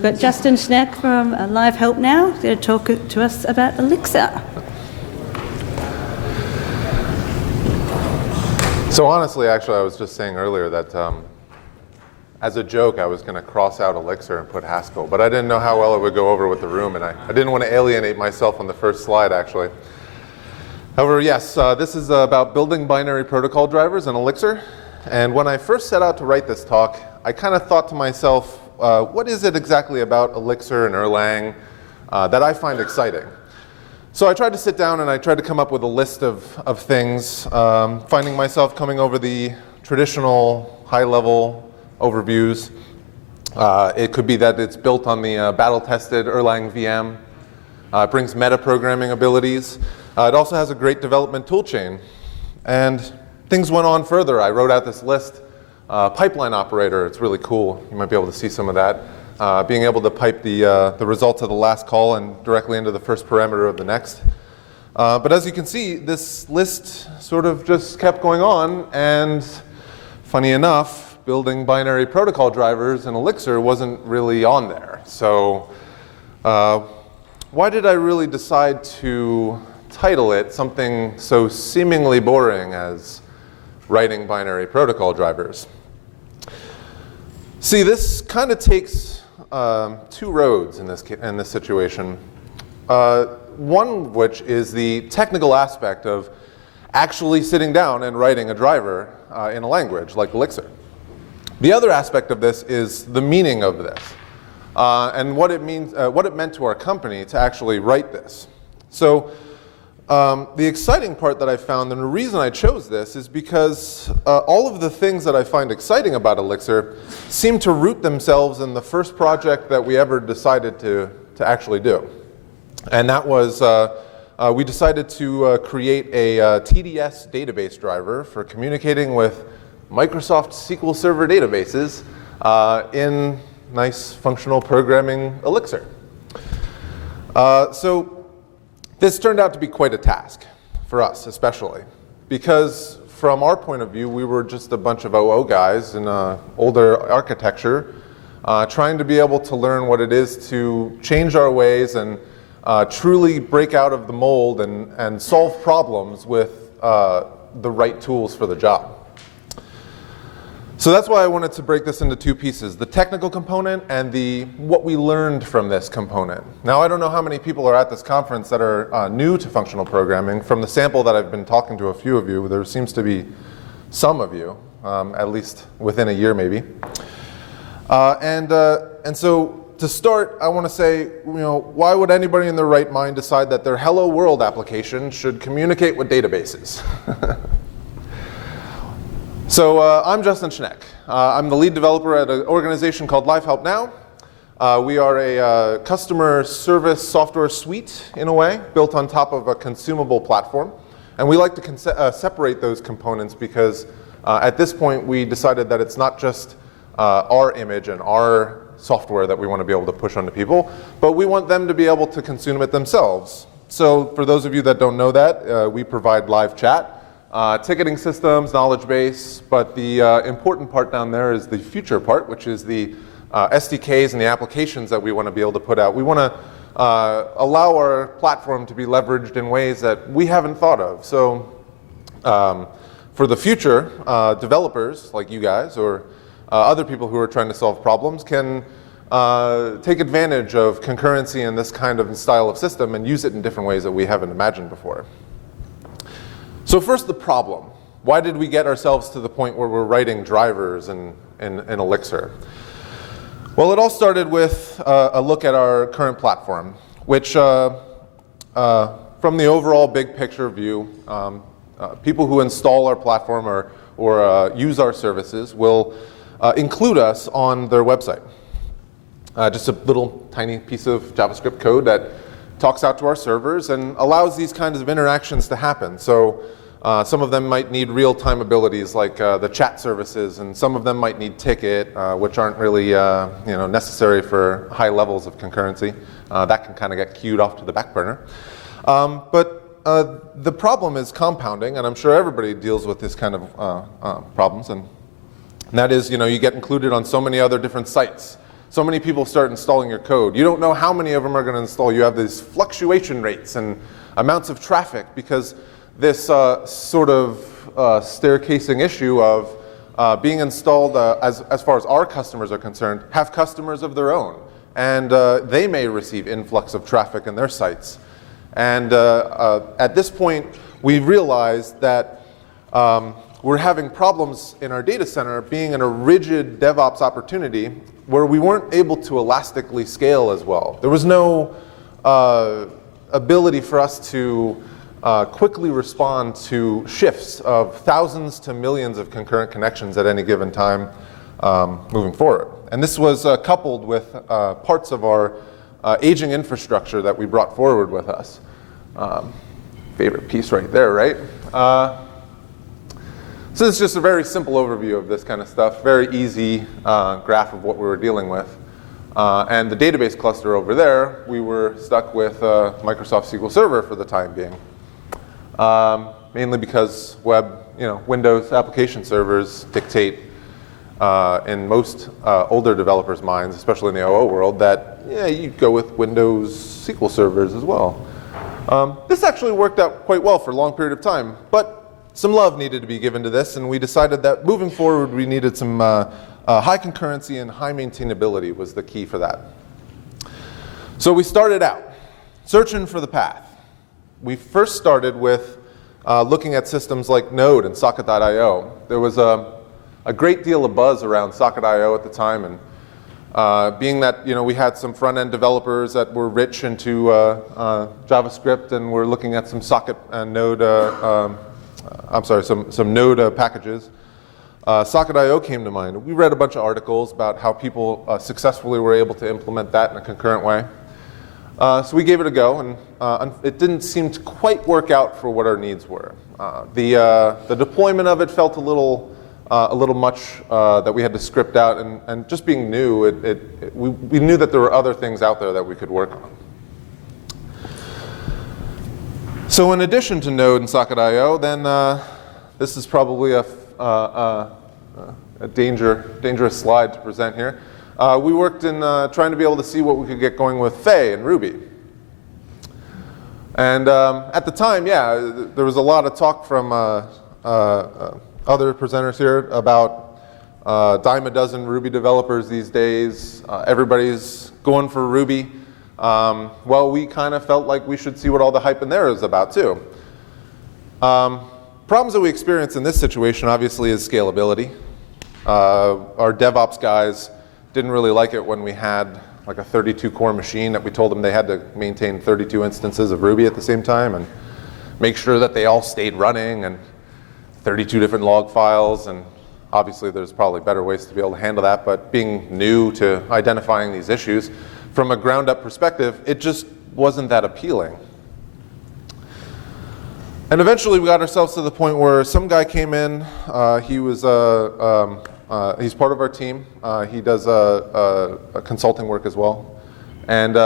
We've got Justin Schneck from Live Help Now going to talk to us about Elixir. So honestly, actually, I was just saying earlier that as a joke, I was going to cross out Elixir and put Haskell, but I didn't know how well it would go over with the room, and I didn't want to alienate myself on the first slide, actually. However, yes, this is about building binary protocol drivers in Elixir, and when I first set out to write this talk, I kind of thought to myself, what is it exactly about Elixir and Erlang that I find exciting? So I tried to sit down and I tried to come up with a list of things, finding myself coming over the traditional high-level overviews. It could be that it's built on the battle-tested Erlang VM. It brings meta-programming abilities. It also has a great development toolchain. And things went on further. I wrote out this list. Pipeline operator, it's really cool. You might be able to see some of that. Being able to pipe the results of the last call and directly into the first parameter of the next. But as you can see, this list sort of just kept going on, and funny enough, building binary protocol drivers in Elixir wasn't really on there. So why did I really decide to title it something so seemingly boring as writing binary protocol drivers? See, this kind of takes two roads in this situation. One of which is the technical aspect of actually sitting down and writing a driver in a language like Elixir. The other aspect of this is the meaning of this and what it means, what it meant to our company to actually write this. So the exciting part that I found, and the reason I chose this, is because all of the things that I find exciting about Elixir seem to root themselves in the first project that we ever decided to actually do. And that was, we decided to create a TDS database driver for communicating with Microsoft SQL Server databases in nice functional programming Elixir. So this turned out to be quite a task for us, especially, because from our point of view, we were just a bunch of OO guys in an older architecture trying to be able to learn what it is to change our ways and truly break out of the mold and solve problems with the right tools for the job. So that's why I wanted to break this into two pieces, the technical component and what we learned from this component. Now, I don't know how many people are at this conference that are new to functional programming. From the sample that I've been talking to a few of you, there seems to be some of you, at least within a year maybe. And so to start, I want to say, why would anybody in their right mind decide that their Hello World application should communicate with databases? So I'm Justin Schneck. I'm the lead developer at an organization called Live Help Now. We are a customer service software suite, in a way, built on top of a consumable platform. And we like to separate those components because at this point we decided that it's not just our image and our software that we want to be able to push onto people, but we want them to be able to consume it themselves. So for those of you that don't know that, we provide live chat. Ticketing systems, knowledge base, but the important part down there is the future part, which is the SDKs and the applications that we want to be able to put out. We want to allow our platform to be leveraged in ways that we haven't thought of. So for the future, developers like you guys or other people who are trying to solve problems can take advantage of concurrency in this kind of style of system and use it in different ways that we haven't imagined before. So first, the problem. Why did we get ourselves to the point where we're writing drivers in Elixir? Well, it all started with a look at our current platform, which from the overall big picture view, people who install our platform or use our services will include us on their website. Just a little tiny piece of JavaScript code that talks out to our servers and allows these kinds of interactions to happen. So some of them might need real-time abilities like the chat services, and some of them might need ticket, which aren't really necessary for high levels of concurrency. That can kind of get queued off to the back burner. But the problem is compounding, and I'm sure everybody deals with this kind of problems. And that is, you get included on so many other different sites. so many people start installing your code. You don't know how many of them are going to install. You have these fluctuation rates and amounts of traffic because this sort of staircasing issue of being installed, as far as our customers are concerned, have customers of their own. And they may receive influx of traffic in their sites. And at this point, we realized that we're having problems in our data center being in a rigid DevOps opportunity where we weren't able to elastically scale as well. There was no ability for us to quickly respond to shifts of thousands to millions of concurrent connections at any given time moving forward. And this was coupled with parts of our aging infrastructure that we brought forward with us. Favorite piece right there, right? So this is just a very simple overview of this kind of stuff, very easy graph of what we were dealing with. And the database cluster over there, we were stuck with Microsoft SQL Server for the time being. Mainly because Windows application servers dictate in most older developers' minds, especially in the OO world, that you go with Windows SQL servers as well. This actually worked out quite well for a long period of time, but some love needed to be given to this, and we decided that moving forward we needed some high concurrency and high maintainability was the key for that. So we started out searching for the path. We first started with looking at systems like Node and Socket.io. There was a great deal of buzz around Socket.io at the time, and being that we had some front-end developers that were rich into JavaScript and were looking at some Socket and Node, some Node packages, Socket.io came to mind. We read a bunch of articles about how people successfully were able to implement that in a concurrent way. So we gave it a go, and it didn't seem to quite work out for what our needs were. The deployment of it felt a little much that we had to script out, and just being new, we knew that there were other things out there that we could work on. So in addition to Node and Socket.io, then this is probably a dangerous slide to present here. We worked in trying to be able to see what we could get going with Faye and Ruby. And at the time, there was a lot of talk from other presenters here about dime a dozen Ruby developers these days. Everybody's going for Ruby. Well, we kind of felt like we should see what all the hype in there is about too. Problems that we experience in this situation obviously is scalability. Our DevOps guys didn't really like it when we had like a 32 core machine that we told them they had to maintain 32 instances of Ruby at the same time and make sure that they all stayed running, and 32 different log files, and obviously there's probably better ways to be able to handle that, but being new to identifying these issues, from a ground up perspective, it just wasn't that appealing. And eventually we got ourselves to the point where some guy came in, he's part of our team, he does a consulting work as well, and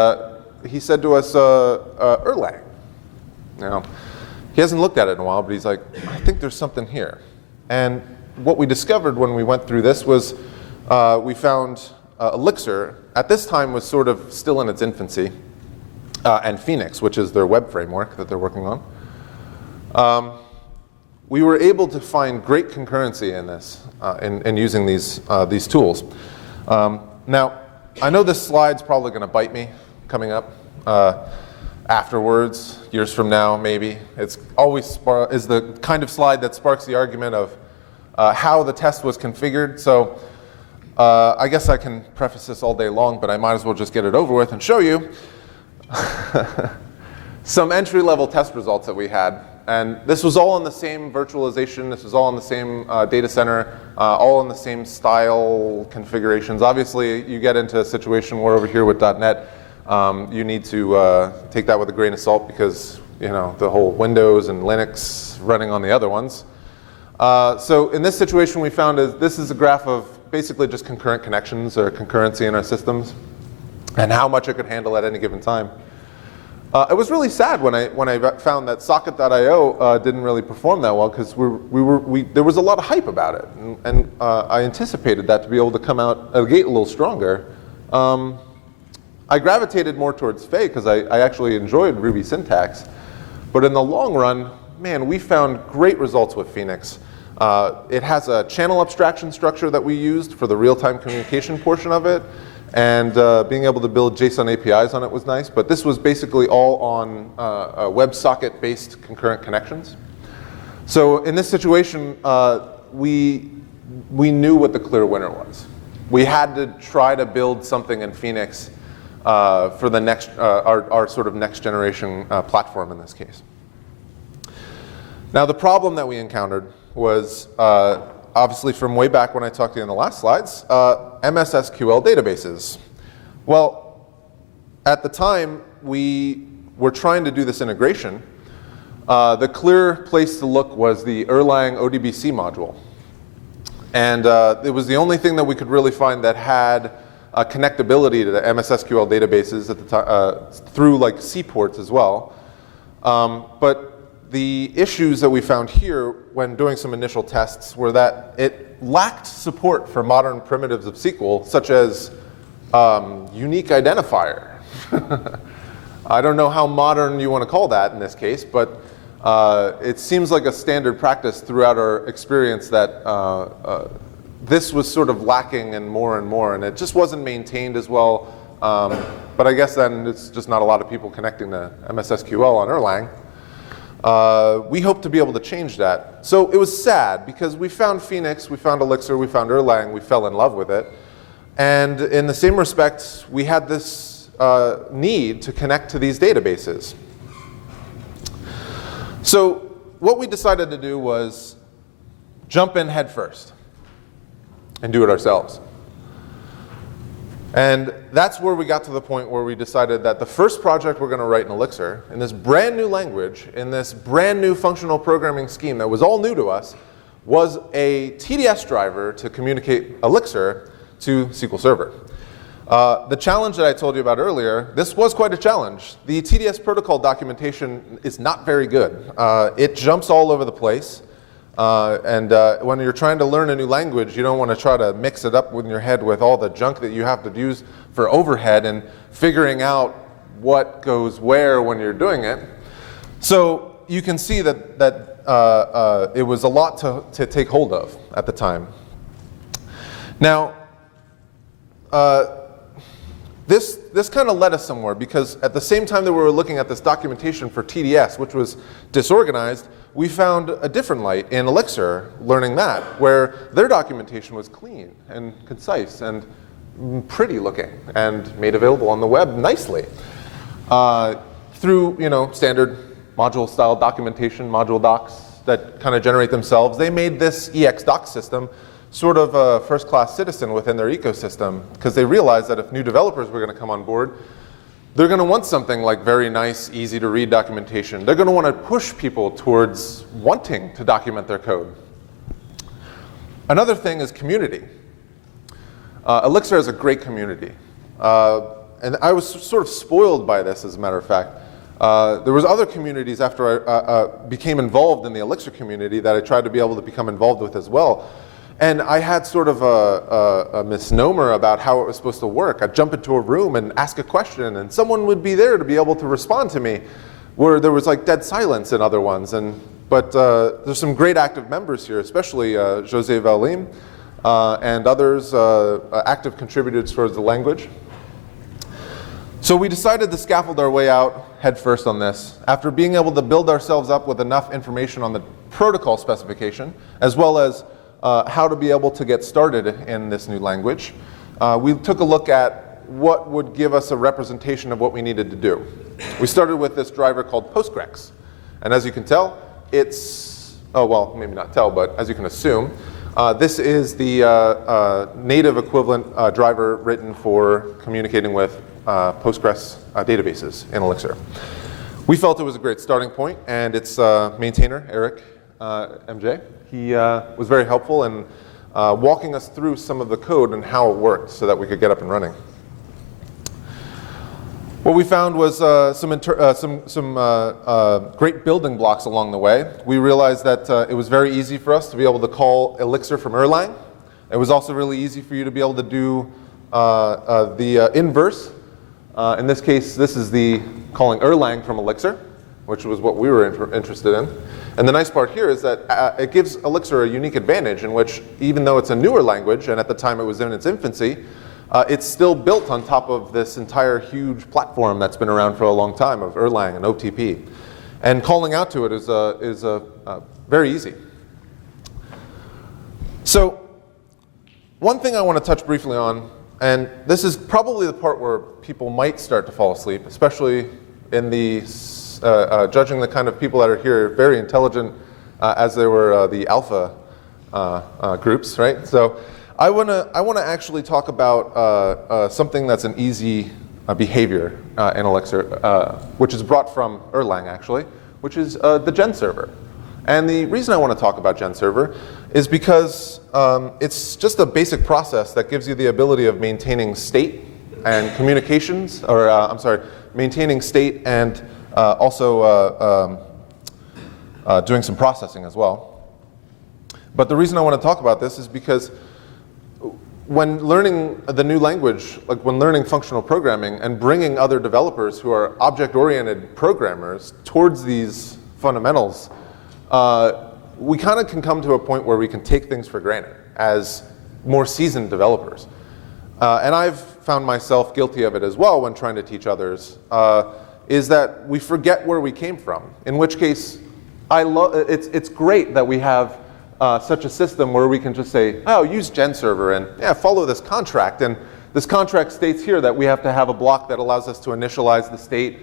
he said to us, Erlang. Now, he hasn't looked at it in a while, but he's like, I think there's something here. And what we discovered when we went through this was we found Elixir, at this time was sort of still in its infancy, and Phoenix, which is their web framework that they're working on. We were able to find great concurrency in this, in using these tools. Now, I know this slide's probably going to bite me coming up afterwards, years from now, maybe. It's always is the kind of slide that sparks the argument of how the test was configured. So I guess I can preface this all day long, but I might as well just get it over with and show you some entry-level test results that we had. And this was all in the same virtualization. This was all in the same data center, all in the same style configurations. Obviously, you get into a situation where over here with .NET, you need to take that with a grain of salt because the whole Windows and Linux running on the other ones. So in this situation, we found this is a graph of basically just concurrent connections or concurrency in our systems and how much it could handle at any given time. It was really sad when I found that Socket.io didn't really perform that well because there was a lot of hype about it, and I anticipated that to be able to come out of the gate a little stronger I gravitated more towards Fay because I actually enjoyed Ruby syntax. But in the long run, man, we found great results with Phoenix. It has a channel abstraction structure that we used for the real-time communication portion of it. And being able to build JSON APIs on it was nice. But this was basically all on WebSocket-based concurrent connections. So in this situation, we knew what the clear winner was. We had to try to build something in Phoenix for the next, our sort of next generation platform in this case. Now the problem that we encountered was obviously from way back when I talked to you in the last slides, MS SQL databases. Well, at the time we were trying to do this integration. The clear place to look was the Erlang ODBC module. And it was the only thing that we could really find that had connectability to the MS SQL databases at the time, through like C-ports as well. But the issues that we found here when doing some initial tests were that it lacked support for modern primitives of SQL, such as unique identifier. I don't know how modern you want to call that in this case, but it seems like a standard practice throughout our experience that this was sort of lacking and more, and it just wasn't maintained as well. But I guess then it's just not a lot of people connecting to MS SQL on Erlang. We hope to be able to change that. So it was sad because we found Phoenix, we found Elixir, we found Erlang, we fell in love with it. And in the same respect, we had this need to connect to these databases. So what we decided to do was jump in head first and do it ourselves. And that's where we got to the point where we decided that the first project we're going to write in Elixir, in this brand new language, in this brand new functional programming scheme that was all new to us, was a TDS driver to communicate Elixir to SQL Server. The challenge that I told you about earlier, this was quite a challenge. The TDS protocol documentation is not very good. It jumps all over the place. When you're trying to learn a new language, you don't want to try to mix it up in your head with all the junk that you have to use for overhead and figuring out what goes where when you're doing it. So you can see that it was a lot to take hold of at the time. Now, this kind of led us somewhere because at the same time that we were looking at this documentation for TDS, which was disorganized, we found a different light in Elixir, learning that, where their documentation was clean and concise and pretty looking and made available on the web nicely. Through standard module-style documentation, module docs that kind of generate themselves, they made this EXDoc system sort of a first-class citizen within their ecosystem because they realized that if new developers were going to come on board, they're going to want something like very nice, easy-to-read documentation. They're going to want to push people towards wanting to document their code. Another thing is community. Elixir has a great community. And I was sort of spoiled by this, as a matter of fact. There was other communities after I became involved in the Elixir community that I tried to be able to become involved with as well. And I had sort of a misnomer about how it was supposed to work. I'd jump into a room and ask a question, and someone would be there to be able to respond to me, where there was like dead silence in other ones. But there's some great active members here, especially José Valim and others, active contributors towards the language. So we decided to scaffold our way out head first on this, after being able to build ourselves up with enough information on the protocol specification, as well as how to be able to get started in this new language. We took a look at what would give us a representation of what we needed to do. We started with this driver called Postgres. And as you can tell, it's, oh well, maybe not tell, but as you can assume, this is the native equivalent driver written for communicating with Postgres databases in Elixir. We felt it was a great starting point, and its maintainer, Eric MJ, he was very helpful in walking us through some of the code and how it worked so that we could get up and running. What we found was some great building blocks along the way. We realized that it was very easy for us to be able to call Elixir from Erlang. It was also really easy for you to be able to do the inverse. In this case, this is the calling Erlang from Elixir, which was what we were interested in. And the nice part here is that it gives Elixir a unique advantage in which, even though it's a newer language, and at the time it was in its infancy, it's still built on top of this entire huge platform that's been around for a long time of Erlang and OTP. And calling out to it is very easy. So one thing I want to touch briefly on, and this is probably the part where people might start to fall asleep, especially in the judging the kind of people that are here, very intelligent as they were the alpha groups, right? So I want to actually talk about something that's an easy behavior in Elixir, which is brought from Erlang actually, which is the gen server. And the reason I want to talk about gen server is because it's just a basic process that gives you the ability of maintaining state and communications, or I'm sorry, maintaining state and also doing some processing as well. But the reason I want to talk about this is because when learning the new language, like when learning functional programming and bringing other developers who are object-oriented programmers towards these fundamentals, we kind of can come to a point where we can take things for granted as more seasoned developers. And I've found myself guilty of it as well when trying to teach others, is that we forget where we came from. In which case, it's great that we have such a system where we can just say, oh, use gen server and yeah, follow this contract. And this contract states here that we have to have a block that allows us to initialize the state.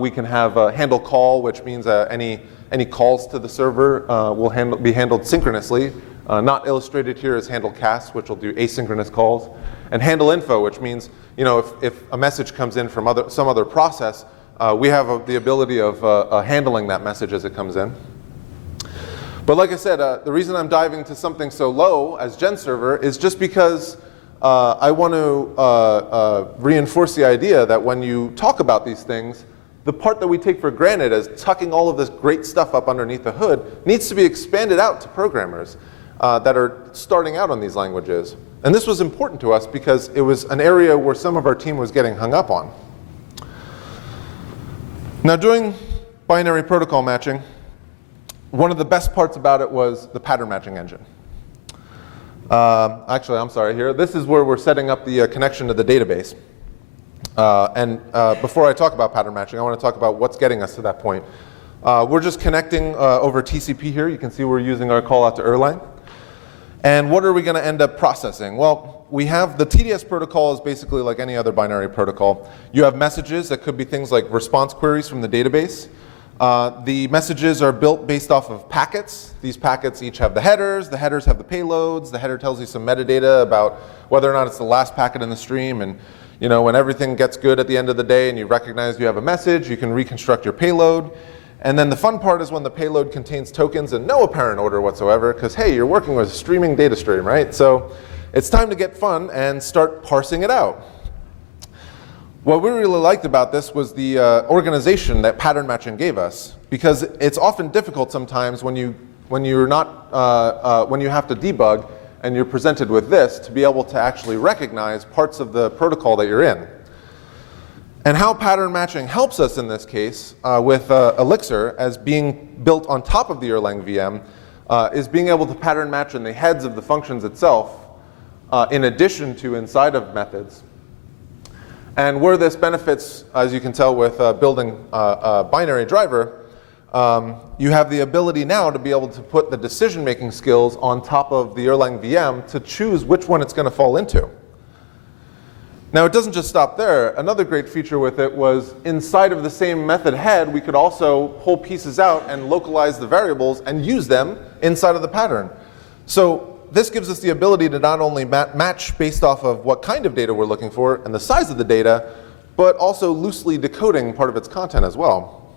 We can have a handle call, which means any calls to the server will be handled synchronously. Not illustrated here is handle cast, which will do asynchronous calls. And handle info, which means if a message comes in from some other process, we have the ability of handling that message as it comes in. But like I said, the reason I'm diving to something so low as gen server is just because I want to reinforce the idea that when you talk about these things, the part that we take for granted as tucking all of this great stuff up underneath the hood needs to be expanded out to programmers that are starting out on these languages. And this was important to us because it was an area where some of our team was getting hung up on. Now, doing binary protocol matching, one of the best parts about it was the pattern matching engine. Actually, I'm sorry here. This is where we're setting up the connection to the database. Before I talk about pattern matching, I want to talk about what's getting us to that point. We're just connecting over TCP here. You can see we're using our call out to Erlang. And what are we going to end up processing? Well, we have the TDS protocol is basically like any other binary protocol. You have messages that could be things like response queries from the database. The messages are built based off of packets. These packets each have the headers have the payloads. The header tells you some metadata about whether or not it's the last packet in the stream. And when everything gets good at the end of the day and you recognize you have a message, you can reconstruct your payload. And then the fun part is when the payload contains tokens in no apparent order whatsoever, because hey, you're working with a streaming data stream, right? So it's time to get fun and start parsing it out. What we really liked about this was the organization that pattern matching gave us, because it's often difficult sometimes when you have to debug and you're presented with this to be able to actually recognize parts of the protocol that you're in. And how pattern matching helps us in this case with Elixir as being built on top of the Erlang VM is being able to pattern match in the heads of the functions itself in addition to inside of methods. And where this benefits, as you can tell with building a binary driver, you have the ability now to be able to put the decision-making skills on top of the Erlang VM to choose which one it's going to fall into. Now, it doesn't just stop there. Another great feature with it was inside of the same method head, we could also pull pieces out and localize the variables and use them inside of the pattern. So this gives us the ability to not only match based off of what kind of data we're looking for and the size of the data, but also loosely decoding part of its content as well.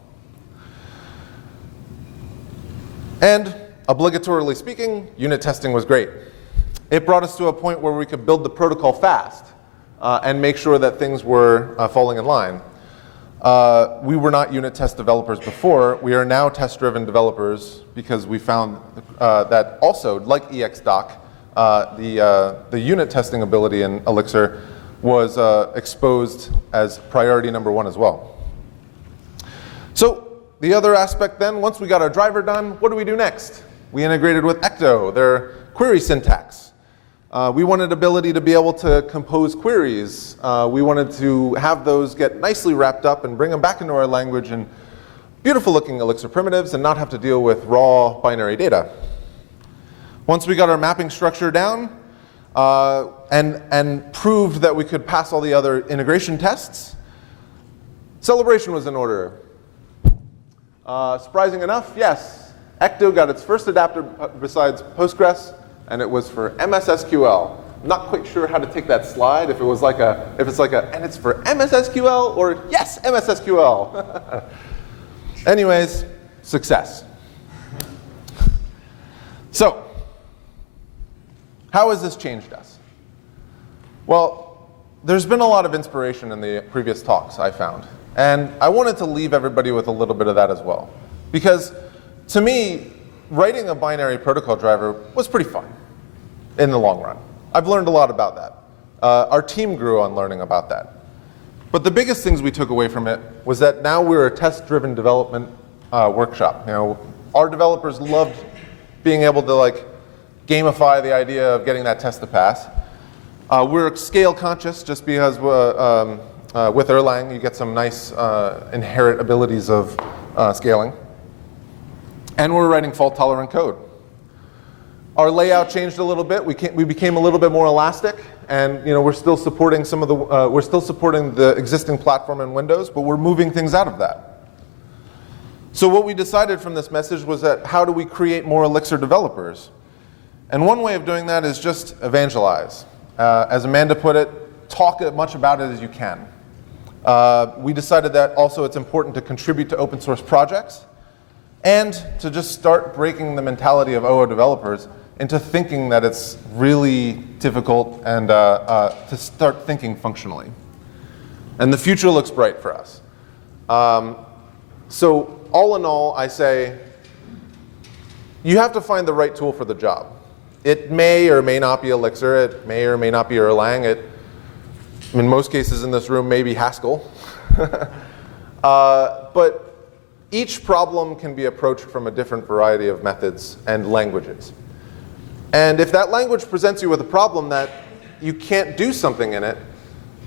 And obligatorily speaking, unit testing was great. It brought us to a point where we could build the protocol fast and make sure that things were falling in line. We were not unit test developers before. We are now test-driven developers because we found that also, like EXDoc, the unit testing ability in Elixir was exposed as priority number 1 as well. So the other aspect then, once we got our driver done, what do we do next? We integrated with Ecto, their query syntax. We wanted ability to be able to compose queries. We wanted to have those get nicely wrapped up and bring them back into our language in beautiful looking Elixir primitives and not have to deal with raw binary data. Once we got our mapping structure down and proved that we could pass all the other integration tests, celebration was in order. Surprising enough, yes, Ecto got its first adapter besides Postgres, and it was for MS SQL. I'm not quite sure how to take that slide, if it's like a, and it's for MS SQL, or yes, MS SQL. Anyways, success. So, how has this changed us? Well, there's been a lot of inspiration in the previous talks I found. And I wanted to leave everybody with a little bit of that as well. Because to me, writing a binary protocol driver was pretty fun in the long run. I've learned a lot about that. Our team grew on learning about that. But the biggest things we took away from it was that now we're a test-driven development workshop. You know, our developers loved being able to gamify the idea of getting that test to pass. We're scale conscious just because with Erlang you get some nice inherent abilities of scaling. And we're writing fault-tolerant code. Our layout changed a little bit. We became a little bit more elastic, and we're still supporting the existing platform in Windows, but we're moving things out of that. So what we decided from this message was that how do we create more Elixir developers? And one way of doing that is just evangelize. As Amanda put it, talk as much about it as you can. We decided that also it's important to contribute to open source projects and to just start breaking the mentality of OO developers into thinking that it's really difficult and to start thinking functionally. And the future looks bright for us. So all in all, I say, you have to find the right tool for the job. It may or may not be Elixir. It may or may not be Erlang. It, in most cases in this room, may be Haskell. But each problem can be approached from a different variety of methods and languages. And if that language presents you with a problem that you can't do something in it,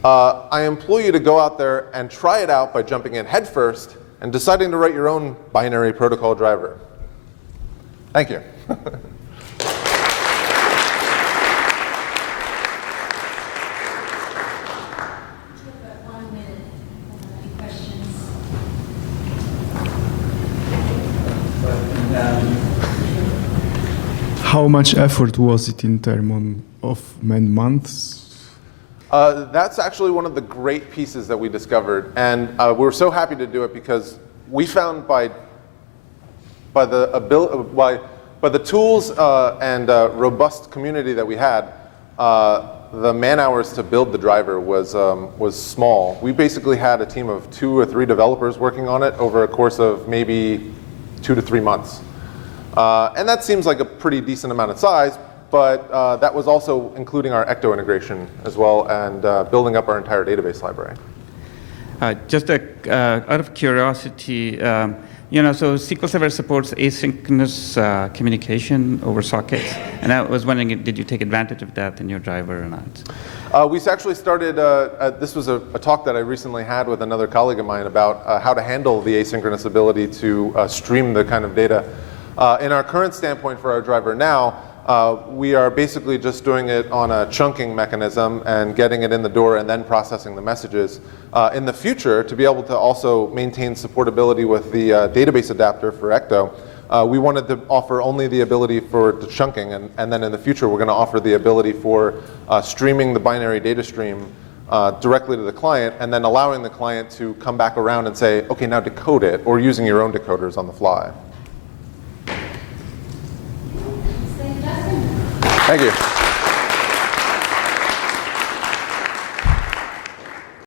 I implore you to go out there and try it out by jumping in headfirst and deciding to write your own binary protocol driver. Thank you. How much effort was it in terms of months? That's actually one of the great pieces that we discovered, and we were so happy to do it because we found by the tools and robust community that we had, the man hours to build the driver was small. We basically had a team of 2 or 3 developers working on it over a course of maybe 2 to 3 months. And that seems like a pretty decent amount of size, but that was also including our Ecto integration as well and building up our entire database library. Just out of curiosity, so SQL Server supports asynchronous communication over sockets, and I was wondering, did you take advantage of that in your driver or not? We actually started, this was a talk that I recently had with another colleague of mine about how to handle the asynchronous ability to stream the kind of data. In our current standpoint for our driver now, we are basically just doing it on a chunking mechanism and getting it in the door and then processing the messages. In the future, to be able to also maintain supportability with the database adapter for Ecto, we wanted to offer only the ability for the chunking, and then in the future we're going to offer the ability for streaming the binary data stream directly to the client and then allowing the client to come back around and say, okay, now decode it, or using your own decoders on the fly. Thank you.